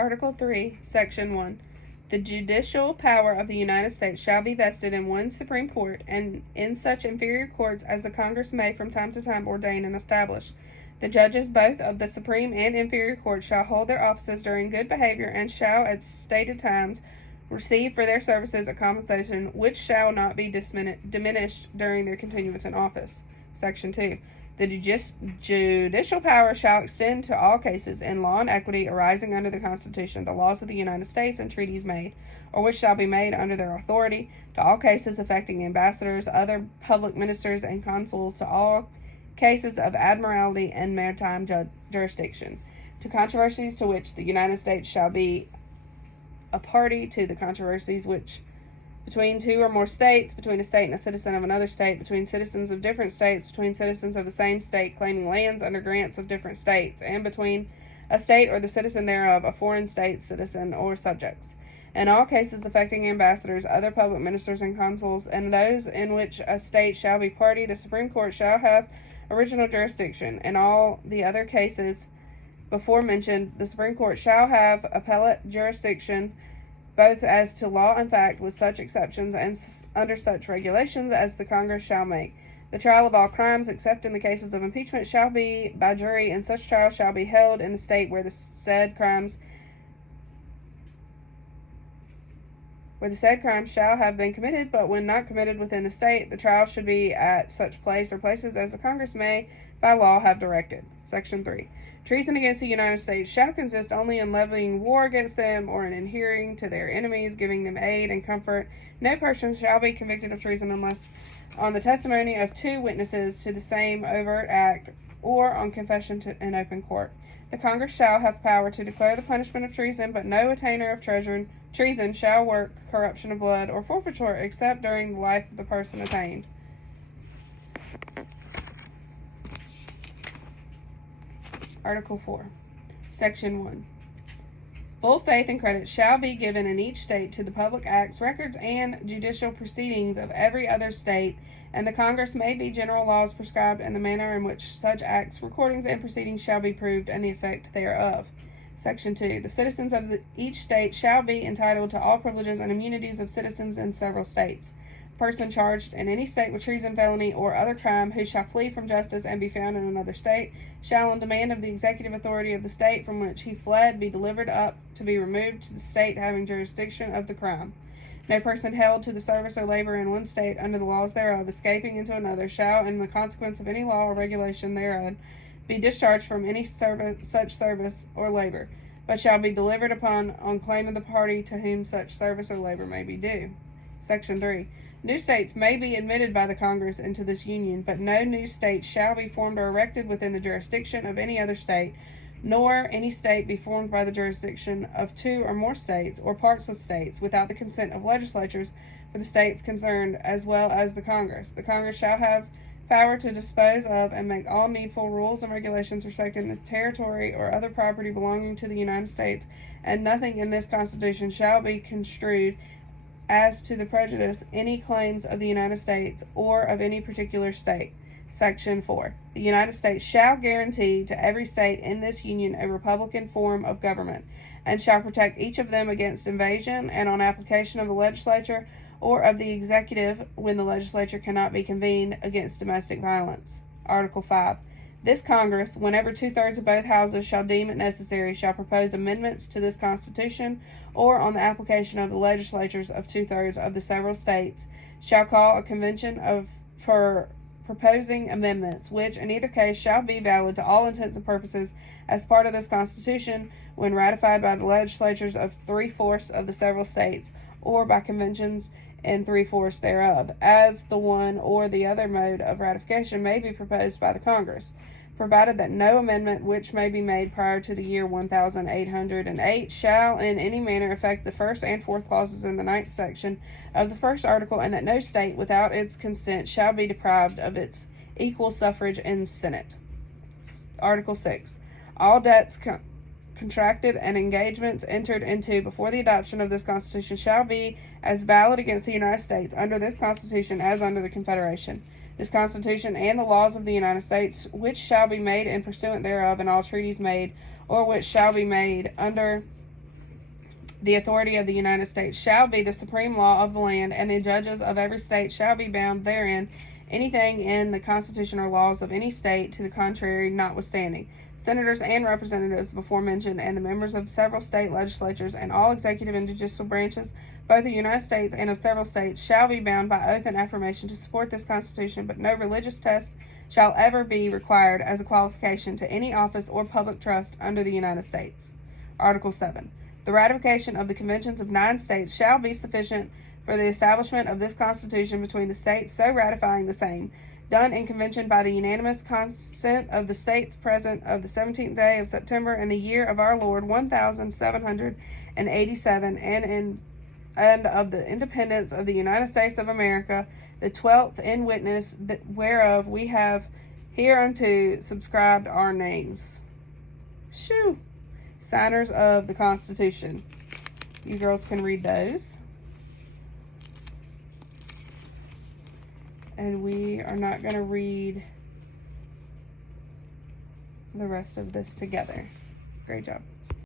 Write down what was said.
Article 3, Section 1. The judicial power of the United States shall be vested in one Supreme Court, and in such inferior courts as the Congress may from time to time ordain and establish. The judges both of the Supreme and inferior courts shall hold their offices during good behavior, and shall at stated times receive for their services a compensation which shall not be diminished during their continuance in office. Section 2. The judicial power shall extend to all cases in law and equity arising under the Constitution, the laws of the United States, and treaties made, or which shall be made under their authority, to all cases affecting ambassadors, other public ministers, and consuls, to all cases of admiralty and maritime jurisdiction, to controversies to which the United States shall be a party, to the controversies which between two or more states, between a state and a citizen of another state, between citizens of different states, between citizens of the same state claiming lands under grants of different states, and between a state or the citizen thereof, a foreign state, citizen, or subjects. In all cases affecting ambassadors, other public ministers, and consuls, and those in which a state shall be party, the Supreme Court shall have original jurisdiction. In all the other cases before mentioned, the Supreme Court shall have appellate jurisdiction, both as to law and fact, with such exceptions and under such regulations as the Congress shall make. The trial of all crimes, except in the cases of impeachment, shall be by jury, and such trial shall be held in the state where the said crimes shall have been committed, but when not committed within the state, the trial should be at such place or places as the Congress may by law have directed. Section 3. Treason against the United States shall consist only in levying war against them, or in adhering to their enemies, giving them aid and comfort. No person shall be convicted of treason unless on the testimony of two witnesses to the same overt act, or on confession in open court. The Congress shall have power to declare the punishment of treason, but no attainder of treason shall work corruption of blood or forfeiture except during the life of the person attainted. Article 4, Section 1. Full faith and credit shall be given in each state to the public acts, records, and judicial proceedings of every other state, and the Congress may be general laws prescribed in the manner in which such acts, recordings, and proceedings shall be proved, and the effect thereof. Section 2. The citizens of each state shall be entitled to all privileges and immunities of citizens in several states. Person charged in any state with treason, felony, or other crime, who shall flee from justice and be found in another state, shall, on demand of the executive authority of the state from which he fled, be delivered up to be removed to the state having jurisdiction of the crime. No person held to the service or labor in one state under the laws thereof, escaping into another, shall, in the consequence of any law or regulation thereof, be discharged from any such service or labor, but shall be delivered upon on claim of the party to whom such service or labor may be due. Section 3. New states may be admitted by the Congress into this Union, but no new state shall be formed or erected within the jurisdiction of any other state, nor any state be formed by the jurisdiction of two or more states, or parts of states, without the consent of legislatures for the states concerned, as well as the Congress. The Congress shall have power to dispose of and make all needful rules and regulations respecting the territory or other property belonging to the United States, and nothing in this Constitution shall be construed as to the prejudice any claims of the United States or of any particular state. Section 4. The United States shall guarantee to every state in this Union a republican form of government, and shall protect each of them against invasion, and on application of the legislature or of the executive, when the legislature cannot be convened, against domestic violence. Article 5. This Congress, whenever 2/3 of both houses shall deem it necessary, shall propose amendments to this Constitution, or on the application of the legislatures of 2/3 of the several states, shall call a convention for proposing amendments, which in either case shall be valid to all intents and purposes as part of this Constitution, when ratified by the legislatures of 3/4 of the several states, or by conventions in 3/4 thereof, as the one or the other mode of ratification may be proposed by the Congress, provided that no amendment which may be made prior to the year 1808 shall in any manner affect the first and fourth clauses in the 9th section of the first article, and that no state without its consent shall be deprived of its equal suffrage in Senate. Article 6. All debts contracted and engagements entered into before the adoption of this Constitution shall be as valid against the United States under this Constitution as under the Confederation. This Constitution and the laws of the United States, which shall be made in pursuant thereof, and all treaties made, or which shall be made under The authority of the United States shall be the supreme law of the land, and the judges of every state shall be bound therein, anything in the Constitution or laws of any state to the contrary notwithstanding. Senators and representatives before mentioned, and the members of several state legislatures, and all executive and judicial branches, both of the United States and of several states, shall be bound by oath and affirmation to support this Constitution, but no religious test shall ever be required as a qualification to any office or public trust under the United States. Article 7. The ratification of the conventions of 9 states shall be sufficient for the establishment of this Constitution between the states so ratifying the same, done in convention by the unanimous consent of the states present of the 17th day of September in the year of our Lord 1787, and of the independence of the United States of America, the 12th, in witness whereof we have hereunto subscribed our names. Shoo! Signers of the Constitution. You girls can read those. And we are not going to read the rest of this together. Great job.